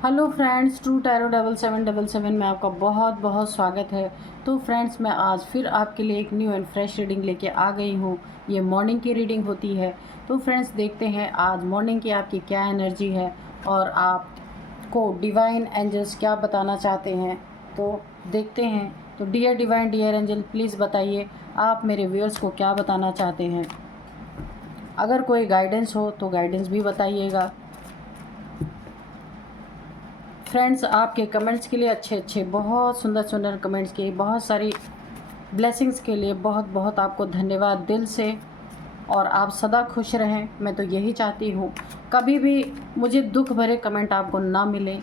Hello friends, true tarot 7777 में आपका बहुत बहुत स्वागत है। तो फ्रेंड्स, मैं आज फिर आपके लिए एक न्यू एंड फ्रेश रीडिंग लेके आ गई हूँ। ये मॉर्निंग की रीडिंग होती है। तो फ्रेंड्स, देखते हैं आज मॉर्निंग की आपकी क्या एनर्जी है और आपको डिवाइन एंजल्स क्या बताना चाहते हैं। तो देखते हैं। तो dear divine, dear angel, please बताइए आप मेरे व्यूअर्स को क्या बताना चाहते हैं। अगर कोई गाइडेंस हो तो गाइडेंस भी बताइएगा। फ्रेंड्स, आपके कमेंट्स के लिए अच्छे बहुत सुंदर सुंदर कमेंट्स किए, बहुत सारी ब्लेसिंग्स के लिए बहुत बहुत आपको धन्यवाद दिल से। और आप सदा खुश रहें, मैं तो यही चाहती हूँ। कभी भी मुझे दुख भरे कमेंट आपको ना मिले,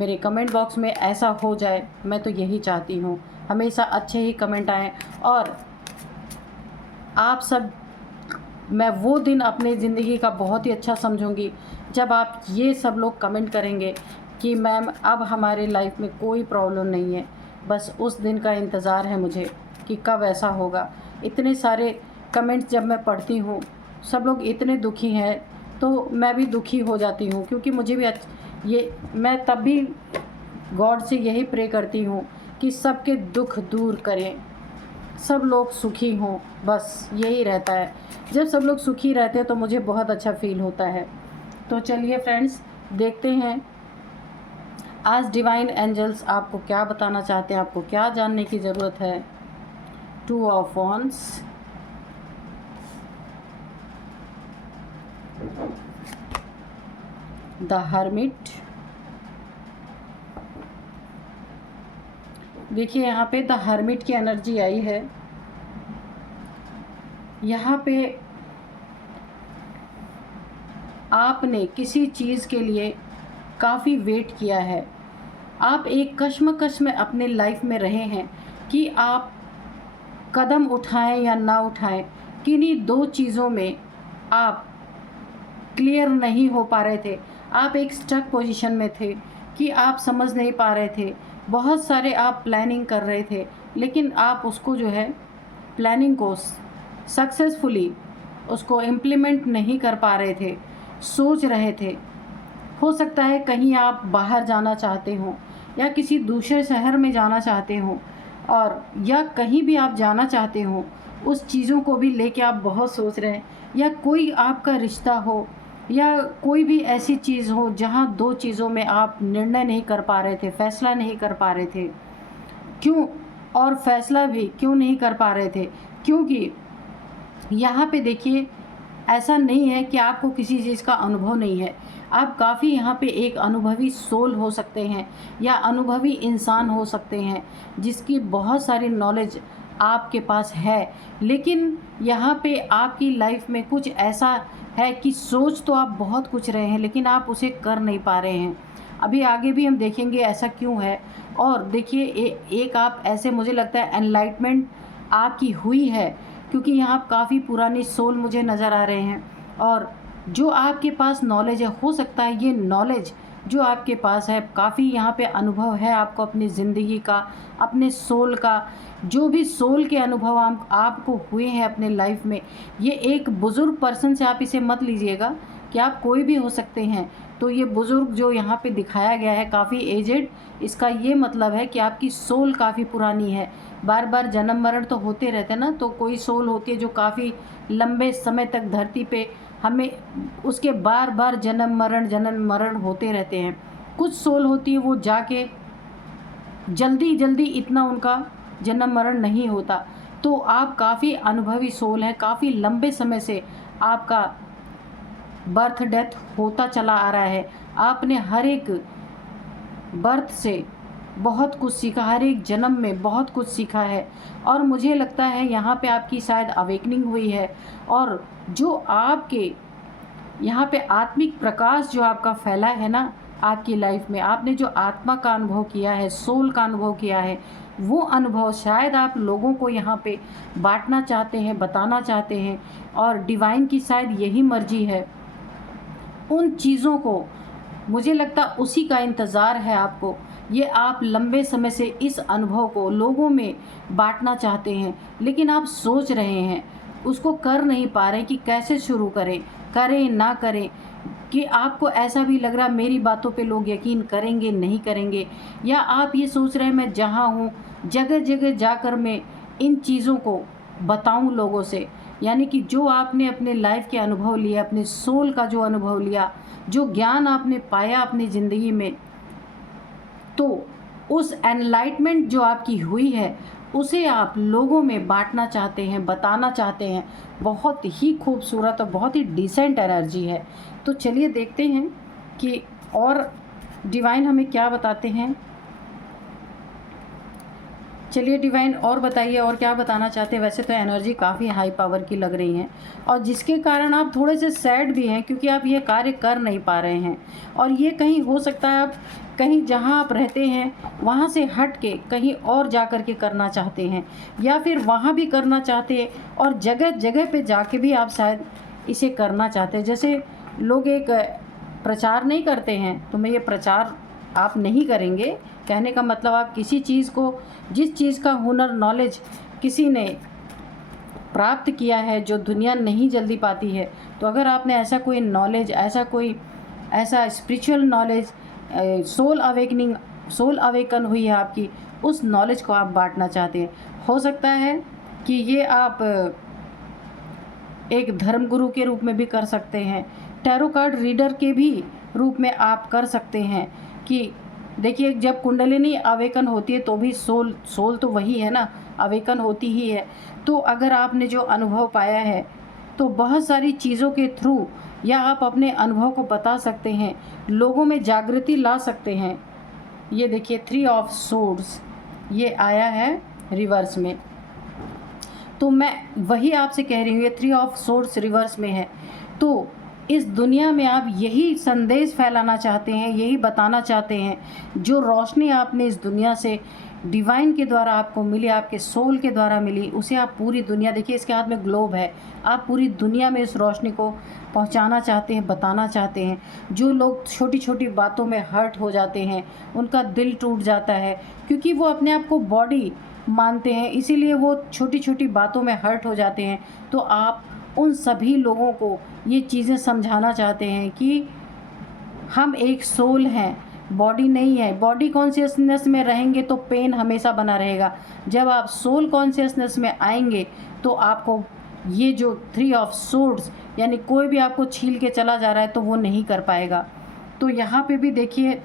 मेरे कमेंट बॉक्स में ऐसा हो जाए, मैं तो यही चाहती हूँ। हमेशा अच्छे ही कमेंट आएँ। और आप सब, मैं वो दिन अपनी ज़िंदगी का बहुत ही अच्छा समझूंगी जब आप ये सब लोग कमेंट करेंगे कि मैम अब हमारे लाइफ में कोई प्रॉब्लम नहीं है। बस उस दिन का इंतज़ार है मुझे कि कब ऐसा होगा। इतने सारे कमेंट्स जब मैं पढ़ती हूँ, सब लोग इतने दुखी हैं, तो मैं भी दुखी हो जाती हूँ, क्योंकि मुझे भी ये मैं तब भी गॉड से यही प्रे करती हूँ कि सबके दुख दूर करें, सब लोग सुखी हों। बस यही रहता है। जब सब लोग सुखी रहते हैं तो मुझे बहुत अच्छा फील होता है। तो चलिए फ्रेंड्स, देखते हैं आज डिवाइन एंजल्स आपको क्या बताना चाहते हैं, आपको क्या जानने की ज़रूरत है। 2 ऑफ वॉन्ड्स, द हर्मिट। देखिए, यहाँ पे द हर्मिट की एनर्जी आई है। यहाँ पे आपने किसी चीज़ के लिए काफ़ी वेट किया है। आप एक कश्मकश में अपने लाइफ में रहे हैं कि आप कदम उठाएं या ना उठाएं। किन्हीं दो चीज़ों में आप क्लियर नहीं हो पा रहे थे। आप एक स्टक पोजीशन में थे कि आप समझ नहीं पा रहे थे। बहुत सारे आप प्लानिंग कर रहे थे, लेकिन आप उसको जो है प्लानिंग को सक्सेसफुली उसको इम्प्लीमेंट नहीं कर पा रहे थे, सोच रहे थे। हो सकता है कहीं आप बाहर जाना चाहते हो या किसी दूसरे शहर में जाना चाहते हो, और या कहीं भी आप जाना चाहते हो, उस चीज़ों को भी लेके आप बहुत सोच रहे हैं। या कोई आपका रिश्ता हो या कोई भी ऐसी चीज़ हो जहाँ दो चीज़ों में आप निर्णय नहीं कर पा रहे थे, फैसला नहीं कर पा रहे थे। क्यों? और फैसला भी क्यों नहीं कर पा रहे थे? क्योंकि यहाँ पे देखिए, ऐसा नहीं है कि आपको किसी चीज़ का अनुभव नहीं है। आप काफ़ी यहाँ पे एक अनुभवी सोल हो सकते हैं या अनुभवी इंसान हो सकते हैं जिसकी बहुत सारी नॉलेज आपके पास है। लेकिन यहाँ पे आपकी लाइफ में कुछ ऐसा है कि सोच तो आप बहुत कुछ रहे हैं, लेकिन आप उसे कर नहीं पा रहे हैं। अभी आगे भी हम देखेंगे ऐसा क्यों है। और देखिए, एक आप ऐसे, मुझे लगता है एनलाइटमेंट आपकी हुई है, क्योंकि यहाँ काफ़ी पुरानी सोल मुझे नज़र आ रहे हैं। और जो आपके पास नॉलेज है, हो सकता है ये नॉलेज जो आपके पास है, काफ़ी यहाँ पे अनुभव है आपको अपनी ज़िंदगी का, अपने सोल का। जो भी सोल के अनुभव आपको हुए हैं अपने लाइफ में, ये एक बुज़ुर्ग पर्सन से आप इसे मत लीजिएगा कि आप कोई भी हो सकते हैं। तो ये बुज़ुर्ग जो यहाँ पे दिखाया गया है, काफ़ी एजेड, इसका ये मतलब है कि आपकी सोल काफ़ी पुरानी है। बार बार जन्म मरण तो होते रहते हैं ना, तो कोई सोल होती है जो काफ़ी लंबे समय तक धरती पे हमें उसके बार बार जन्म मरण होते रहते हैं। कुछ सोल होती है वो जाके जल्दी जल्दी इतना उनका जन्म मरण नहीं होता। तो आप काफ़ी अनुभवी सोल हैं, काफ़ी लंबे समय से आपका बर्थ डेथ होता चला आ रहा है। आपने हर एक बर्थ से बहुत कुछ सीखा, हर एक जन्म में बहुत कुछ सीखा है। और मुझे लगता है यहाँ पे आपकी शायद अवेकनिंग हुई है। और जो आपके यहाँ पे आत्मिक प्रकाश जो आपका फैला है ना आपकी लाइफ में, आपने जो आत्मा का अनुभव किया है, सोल का अनुभव किया है, वो अनुभव शायद आप लोगों को यहाँ पे बांटना चाहते हैं, बताना चाहते हैं। और डिवाइन की शायद यही मर्जी है। उन चीज़ों को, मुझे लगता उसी का इंतज़ार है आपको। ये आप लंबे समय से इस अनुभव को लोगों में बांटना चाहते हैं, लेकिन आप सोच रहे हैं, उसको कर नहीं पा रहे कि कैसे शुरू करें, करें ना करें, कि आपको ऐसा भी लग रहा मेरी बातों पे लोग यकीन करेंगे नहीं करेंगे, या आप ये सोच रहे हैं मैं जहाँ हूँ जगह जगह जाकर मैं इन चीज़ों को बताऊँ लोगों से, यानी कि जो आपने अपने लाइफ के अनुभव लिए, अपने सोल का जो अनुभव लिया, जो ज्ञान आपने पाया अपनी ज़िंदगी में, तो उस एनलाइटमेंट जो आपकी हुई है उसे आप लोगों में बांटना चाहते हैं, बताना चाहते हैं। बहुत ही खूबसूरत और बहुत ही डिसेंट एनर्जी है। तो चलिए देखते हैं कि और डिवाइन हमें क्या बताते हैं। चलिए डिवाइन और बताइए और क्या बताना चाहते हैं। वैसे तो एनर्जी काफ़ी हाई पावर की लग रही है और जिसके कारण आप थोड़े से सैड भी हैं क्योंकि आप ये कार्य कर नहीं पा रहे हैं, और ये कहीं हो सकता है आप कहीं जहाँ आप रहते हैं वहाँ से हट के कहीं और जा कर के करना चाहते हैं, या फिर वहाँ भी करना चाहते हैं और जगह जगह पे जाके भी आप शायद इसे करना चाहते हैं। जैसे लोग एक प्रचार नहीं करते हैं, तो मैं ये प्रचार आप नहीं करेंगे, कहने का मतलब आप किसी चीज़ को, जिस चीज़ का हुनर नॉलेज किसी ने प्राप्त किया है जो दुनिया नहीं जल्दी पाती है, तो अगर आपने ऐसा कोई नॉलेज, ऐसा स्पिरिचुअल नॉलेज, सोल अवेकन हुई है आपकी, उस नॉलेज को आप बांटना चाहते हैं। हो सकता है कि ये आप एक धर्मगुरु के रूप में भी कर सकते हैं, टैरो कार्ड रीडर के भी रूप में आप कर सकते हैं। कि देखिए जब कुंडलिनी अवेकन होती है तो भी सोल तो वही है ना, अवेकन होती ही है। तो अगर आपने जो अनुभव पाया है तो बहुत सारी चीज़ों के थ्रू या आप अपने अनुभव को बता सकते हैं, लोगों में जागृति ला सकते हैं। ये देखिए 3 ऑफ सोर्ड्स ये आया है रिवर्स में, तो मैं वही आपसे कह रही हूँ, ये 3 ऑफ सोर्ड्स रिवर्स में है। तो इस दुनिया में आप यही संदेश फैलाना चाहते हैं, यही बताना चाहते हैं, जो रोशनी आपने इस दुनिया से डिवाइन के द्वारा आपको मिली, आपके सोल के द्वारा मिली, उसे आप पूरी दुनिया, देखिए इसके हाथ में ग्लोब है, आप पूरी दुनिया में इस रोशनी को पहुंचाना चाहते हैं, बताना चाहते हैं। जो लोग छोटी छोटी बातों में हर्ट हो जाते हैं, उनका दिल टूट जाता है क्योंकि वो अपने आप को बॉडी मानते हैं, इसीलिए वो छोटी छोटी बातों में हर्ट हो जाते हैं। तो आप उन सभी लोगों को ये चीज़ें समझाना चाहते हैं कि हम एक सोल हैं, बॉडी नहीं है। बॉडी कॉन्शियसनेस में रहेंगे तो पेन हमेशा बना रहेगा। जब आप सोल कॉन्शियसनेस में आएंगे तो आपको ये जो 3 ऑफ सोर्ड्स, यानी कोई भी आपको छील के चला जा रहा है तो वो नहीं कर पाएगा। तो यहाँ पे भी देखिए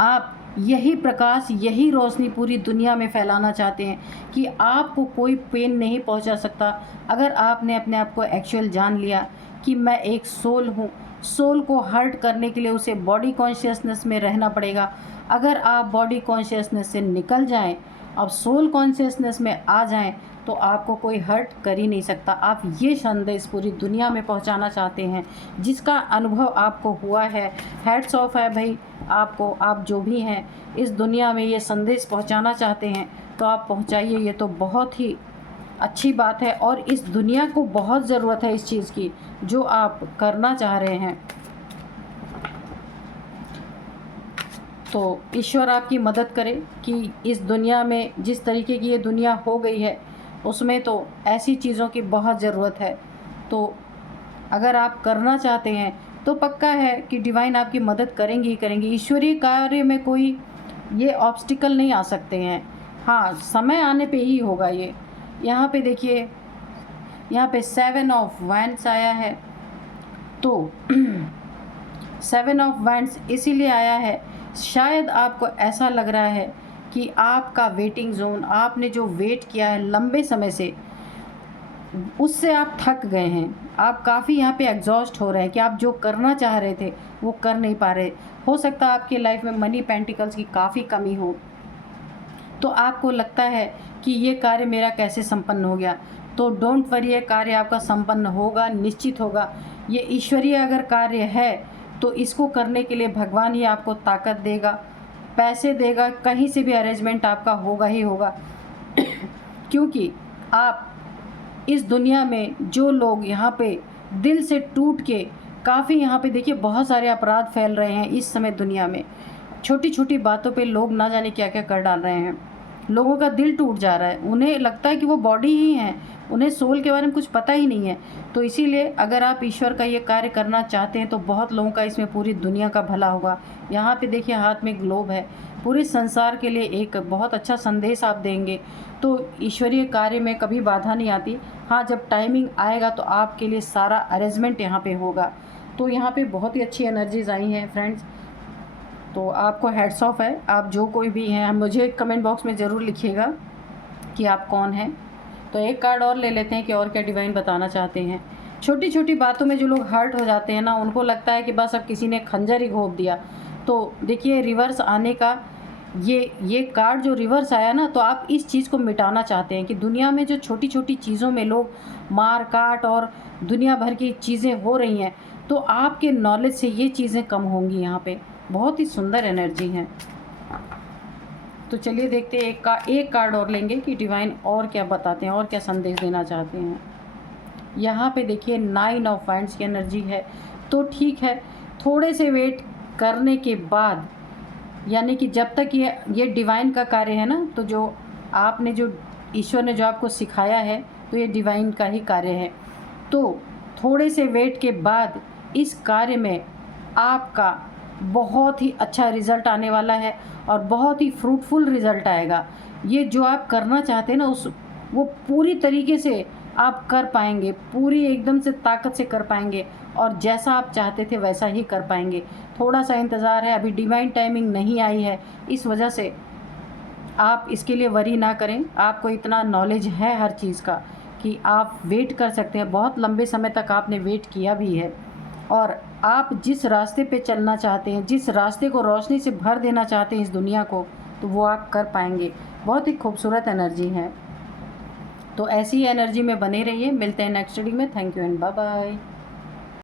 आप यही प्रकाश, यही रोशनी पूरी दुनिया में फैलाना चाहते हैं कि आपको कोई पेन नहीं पहुंचा सकता। अगर आपने अपने आप को एक्चुअल जान लिया कि मैं एक सोल हूँ, सोल को हर्ट करने के लिए उसे बॉडी कॉन्शियसनेस में रहना पड़ेगा। अगर आप बॉडी कॉन्शियसनेस से निकल जाएं, अब सोल कॉन्शियसनेस में आ जाएं, तो आपको कोई हर्ट कर ही नहीं सकता। आप ये संदेश पूरी दुनिया में पहुंचाना चाहते हैं, जिसका अनुभव आपको हुआ है। हैट्स ऑफ है भाई आपको, आप जो भी हैं इस दुनिया में ये संदेश पहुंचाना चाहते हैं तो आप पहुंचाइए। ये तो बहुत ही अच्छी बात है और इस दुनिया को बहुत ज़रूरत है इस चीज़ की जो आप करना चाह रहे हैं। तो ईश्वर आपकी मदद करे कि इस दुनिया में जिस तरीके की ये दुनिया हो गई है उसमें तो ऐसी चीज़ों की बहुत ज़रूरत है। तो अगर आप करना चाहते हैं तो पक्का है कि डिवाइन आपकी मदद करेंगी ही करेंगी। ईश्वरीय कार्य में कोई ये ऑब्स्टिकल नहीं आ सकते हैं। हाँ, समय आने पे ही होगा ये। यहाँ पे देखिए, यहाँ पे 7 ऑफ वैंड्स आया है। तो 7 ऑफ वैंड्स इसीलिए आया है, शायद आपको ऐसा लग रहा है कि आपका वेटिंग जोन, आपने जो वेट किया है लंबे समय से, उससे आप थक गए हैं। आप काफ़ी यहाँ पे एग्जॉस्ट हो रहे हैं कि आप जो करना चाह रहे थे वो कर नहीं पा रहे। हो सकता है आपकी लाइफ में मनी पेंटिकल्स की काफ़ी कमी हो, तो आपको लगता है कि ये कार्य मेरा कैसे संपन्न हो गया। तो डोंट वरी, ये कार्य आपका संपन्न होगा, निश्चित होगा। ये ईश्वरीय अगर कार्य है तो इसको करने के लिए भगवान ही आपको ताकत देगा, पैसे देगा, कहीं से भी अरेंजमेंट आपका होगा ही होगा। क्योंकि आप इस दुनिया में, जो लोग यहाँ पे दिल से टूट के, काफ़ी यहाँ पे देखिए बहुत सारे अपराध फैल रहे हैं इस समय दुनिया में। छोटी छोटी बातों पे लोग ना जाने क्या क्या कर डाल रहे हैं। लोगों का दिल टूट जा रहा है, उन्हें लगता है कि वो बॉडी ही है, उन्हें सोल के बारे में कुछ पता ही नहीं है। तो इसीलिए अगर आप ईश्वर का ये कार्य करना चाहते हैं तो बहुत लोगों का इसमें पूरी दुनिया का भला होगा। यहाँ पे देखिए हाथ में ग्लोब है, पूरे संसार के लिए एक बहुत अच्छा संदेश आप देंगे, तो ईश्वरीय कार्य में कभी बाधा नहीं आती। हाँ, जब टाइमिंग आएगा तो आपके लिए सारा अरेंजमेंट यहाँ पे होगा। तो यहाँ पे बहुत ही अच्छी एनर्जीज आई हैं फ्रेंड्स, तो आपको हेड्स ऑफ है। आप जो कोई भी हैं, मुझे कमेंट बॉक्स में ज़रूर लिखिएगा कि आप कौन हैं। तो एक कार्ड और ले लेते हैं कि और क्या डिवाइन बताना चाहते हैं। छोटी छोटी बातों में जो लोग हर्ट हो जाते हैं ना, उनको लगता है कि बस अब किसी ने खंजर ही घोंप दिया। तो देखिए रिवर्स आने का ये कार्ड जो रिवर्स आया ना, तो आप इस चीज़ को मिटाना चाहते हैं कि दुनिया में जो छोटी छोटी चीज़ों में लोग मार काट और दुनिया भर की चीज़ें हो रही हैं, तो आपके नॉलेज से ये चीज़ें कम होंगी। यहाँ पे बहुत ही सुंदर एनर्जी है। तो चलिए देखते हैं एक कार्ड और लेंगे कि डिवाइन और क्या बताते हैं, और क्या संदेश देना चाहते हैं। यहाँ पे देखिए 9 ऑफ वांड्स की एनर्जी है। तो ठीक है, थोड़े से वेट करने के बाद, यानी कि जब तक ये डिवाइन का कार्य है ना, तो जो आपने जो ईश्वर ने जो आपको सिखाया है, तो ये डिवाइन का ही कार्य है। तो थोड़े से वेट के बाद इस कार्य में आपका बहुत ही अच्छा रिज़ल्ट आने वाला है और बहुत ही फ्रूटफुल रिज़ल्ट आएगा। ये जो आप करना चाहते हैं ना, वो पूरी तरीके से आप कर पाएंगे, पूरी एकदम से ताकत से कर पाएंगे और जैसा आप चाहते थे वैसा ही कर पाएंगे। थोड़ा सा इंतज़ार है, अभी डिवाइन टाइमिंग नहीं आई है, इस वजह से आप इसके लिए वरी ना करें। आपको इतना नॉलेज है हर चीज़ का कि आप वेट कर सकते हैं। बहुत लंबे समय तक आपने वेट किया भी है, और आप जिस रास्ते पे चलना चाहते हैं, जिस रास्ते को रोशनी से भर देना चाहते हैं इस दुनिया को, तो वो आप कर पाएंगे। बहुत ही खूबसूरत एनर्जी है। तो ऐसी एनर्जी में बने रहिए। मिलते हैं नेक्स्ट रीडिंग में। Thank you and bye bye.